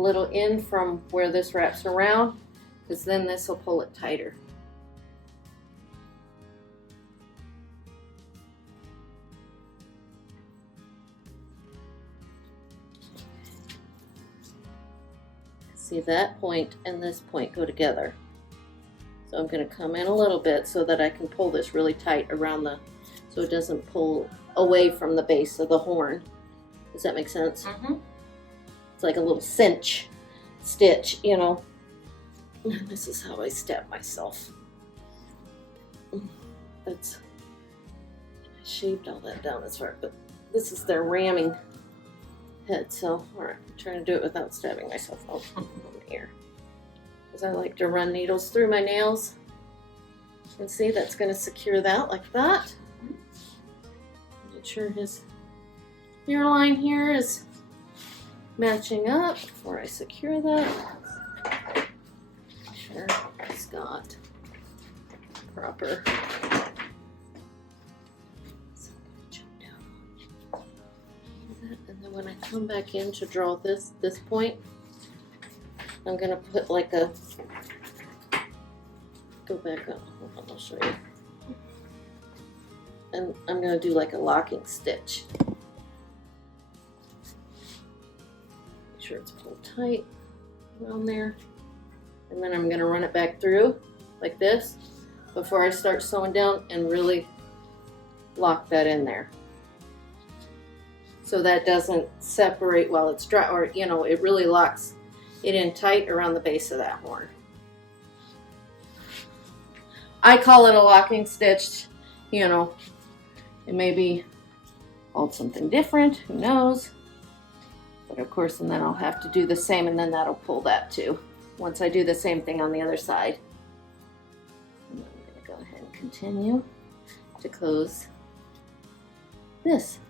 little in from where this wraps around, because then this will pull it tighter. See, that point and this point go together. So I'm going to come in a little bit so that I can pull this really tight around so it doesn't pull away from the base of the horn. Does that make sense? Mm-hmm. It's like a little cinch stitch, you know. And this is how I stab myself. I shaved all that down as far, but this is their ramming head, so alright, I'm trying to do it without stabbing myself over here. Because I like to run needles through my nails. You can see that's going to secure that like that. Make sure his hairline here is matching up before I secure that. Make sure it's got proper. And then when I come back in to draw this point, I'm gonna put like a, go back up, hold on, I'll show you. And I'm gonna do like a locking stitch. Make sure it's pulled tight around there. And then I'm gonna run it back through like this before I start sewing down and really lock that in there. So that doesn't separate while it's dry, or you know, it really locks it in tight around the base of that horn. I call it a locking stitch, you know, it may be called something different, who knows. But of course, and then I'll have to do the same, and then that'll pull that too, once I do the same thing on the other side. And I'm gonna go ahead and continue to close this.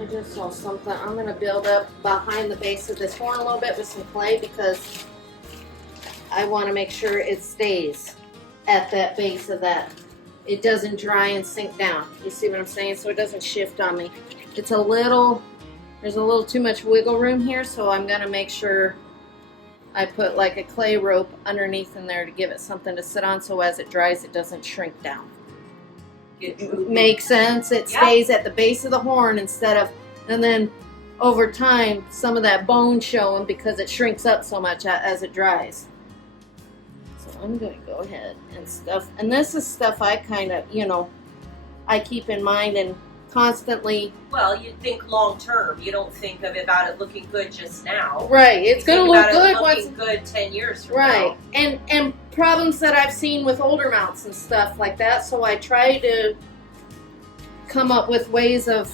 I just saw something. I'm going to build up behind the base of this horn a little bit with some clay because I want to make sure it stays at that base of that. It doesn't dry and sink down. You see what I'm saying? So it doesn't shift on me. It's a little, there's a little too much wiggle room here, so I'm going to make sure I put like a clay rope underneath in there to give it something to sit on, so as it dries it doesn't shrink down. Makes sense? It stays at the base of the horn instead of, and then over time some of that bone showing because it shrinks up so much as it dries. So I'm going to go ahead and stuff, and this is stuff I kind of, you know, I keep in mind and constantly. Well, you think long term. You don't think about it looking good just now. Right. It's going to look good once. Looking good 10 years from now. Right. And problems that I've seen with older mounts and stuff like that. So I try to come up with ways of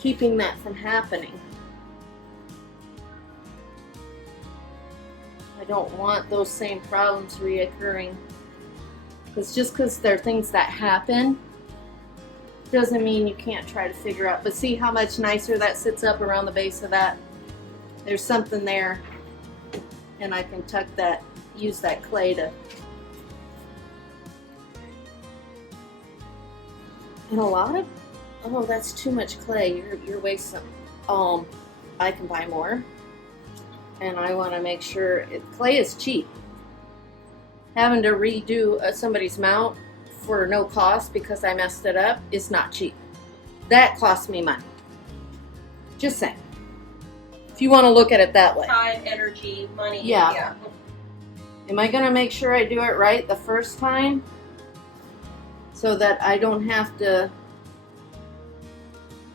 keeping that from happening. I don't want those same problems reoccurring. Because just because they're things that happen doesn't mean you can't try to figure out. But see how much nicer that sits up around the base of that? There's something there. And I can tuck that, use that clay to. And a lot of, oh, that's too much clay. You're wasting. I can buy more. And I want to make sure, clay is cheap. Having to redo somebody's mount for no cost because I messed it up is not cheap. That cost me money. Just saying. If you want to look at it that way. Time, energy, money. Yeah. Am I going to make sure I do it right the first time so that I don't have to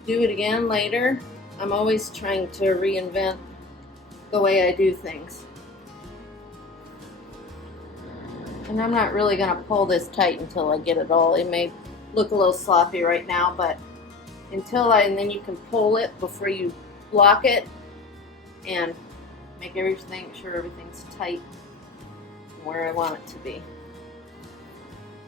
do it again later? I'm always trying to reinvent the way I do things. And I'm not really going to pull this tight until I get it all. It may look a little sloppy right now, but and then you can pull it before you block it and make sure everything's tight where I want it to be.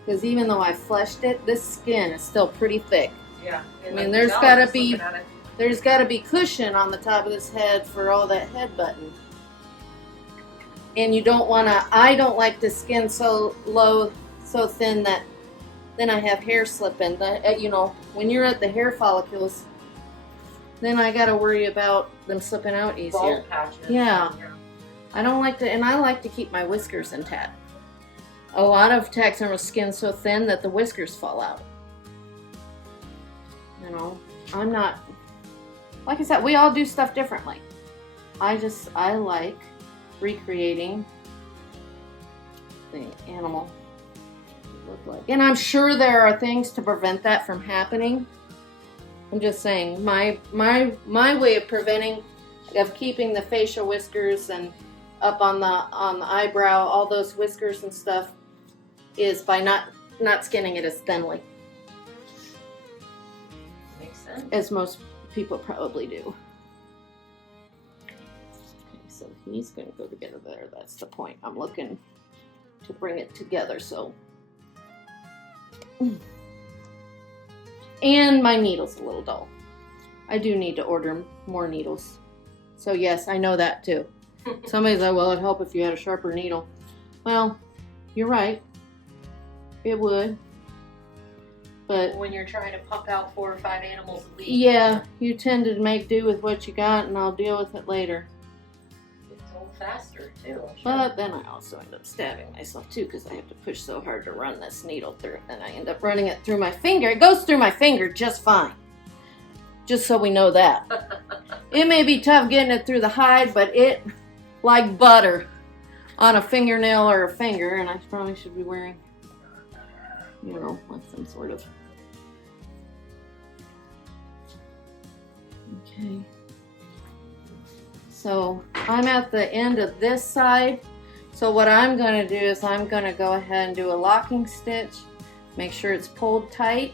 Because even though I fleshed it, this skin is still pretty thick. Yeah. I mean, there's got to be cushion on the top of this head for all that head button. And you don't want to, I don't like the skin so low, so thin that then I have hair slipping. You know, when you're at the hair follicles, then I got to worry about them slipping out easier. Bald patches. Yeah. I don't like to, and I like to keep my whiskers intact. A lot of taxidermal skin's so thin that the whiskers fall out. You know, I'm not, like I said, we all do stuff differently. I like recreating the animal look like. And I'm sure there are things to prevent that from happening. I'm just saying, my way of preventing, of keeping the facial whiskers and up on the eyebrow, all those whiskers and stuff, is by not skinning it as thinly. Makes sense. As most people probably do. Okay, so he's going to go together there. That's the point. I'm looking to bring it together. So, and my needle's a little dull. I do need to order more needles. So yes, I know that too. Somebody's like, well, it'd help if you had a sharper needle. Well, you're right. It would. But when you're trying to pump out 4 or 5 animals a week. Yeah, you tend to make do with what you got, and I'll deal with it later. It's a little faster too. I'm sure. But then I also end up stabbing myself too, because I have to push so hard to run this needle through, and I end up running it through my finger. It goes through my finger just fine. Just so we know that. It may be tough getting it through the hide, but it, like butter on a fingernail or a finger, and I probably should be wearing, you know, like some sort of. Okay. So I'm at the end of this side. So what I'm going to do is I'm going to go ahead and do a locking stitch, make sure it's pulled tight,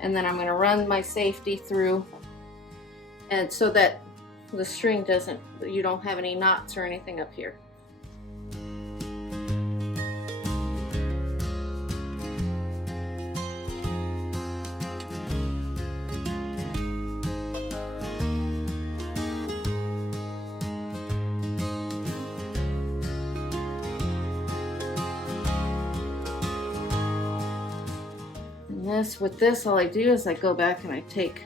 and then I'm going to run my safety through, and so that the string doesn't, you don't have any knots or anything up here. With this, all I do is I go back and I take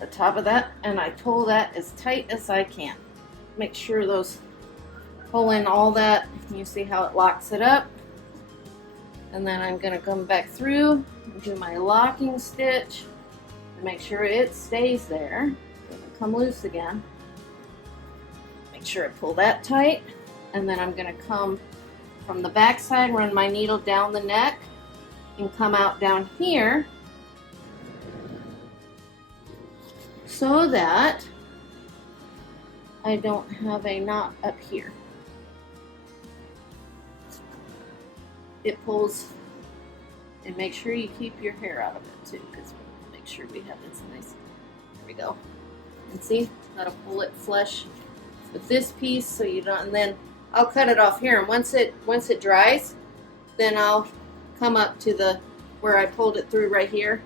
the top of that and I pull that as tight as I can. Make sure those, pull in all that. You see how it locks it up. And then I'm going to come back through and do my locking stitch and make sure it stays there. Doesn't come loose again. Make sure I pull that tight. And then I'm going to come from the back side, run my needle down the neck, and come out down here so that I don't have a knot up here. It pulls, and make sure you keep your hair out of it too, because we'll make sure we have this nice. There we go. And see, that'll pull it flush with this piece, so you don't. And then I'll cut it off here, and once it dries, then I'll come up to the where I pulled it through right here,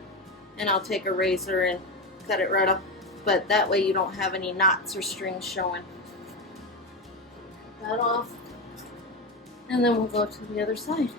and I'll take a razor and cut it right off. But that way you don't have any knots or strings showing. Cut that off, and then we'll go to the other side.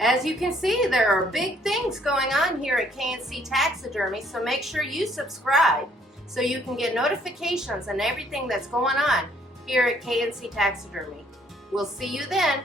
As you can see, there are big things going on here at KNC Taxidermy, so make sure you subscribe so you can get notifications on everything that's going on here at KNC Taxidermy. We'll see you then.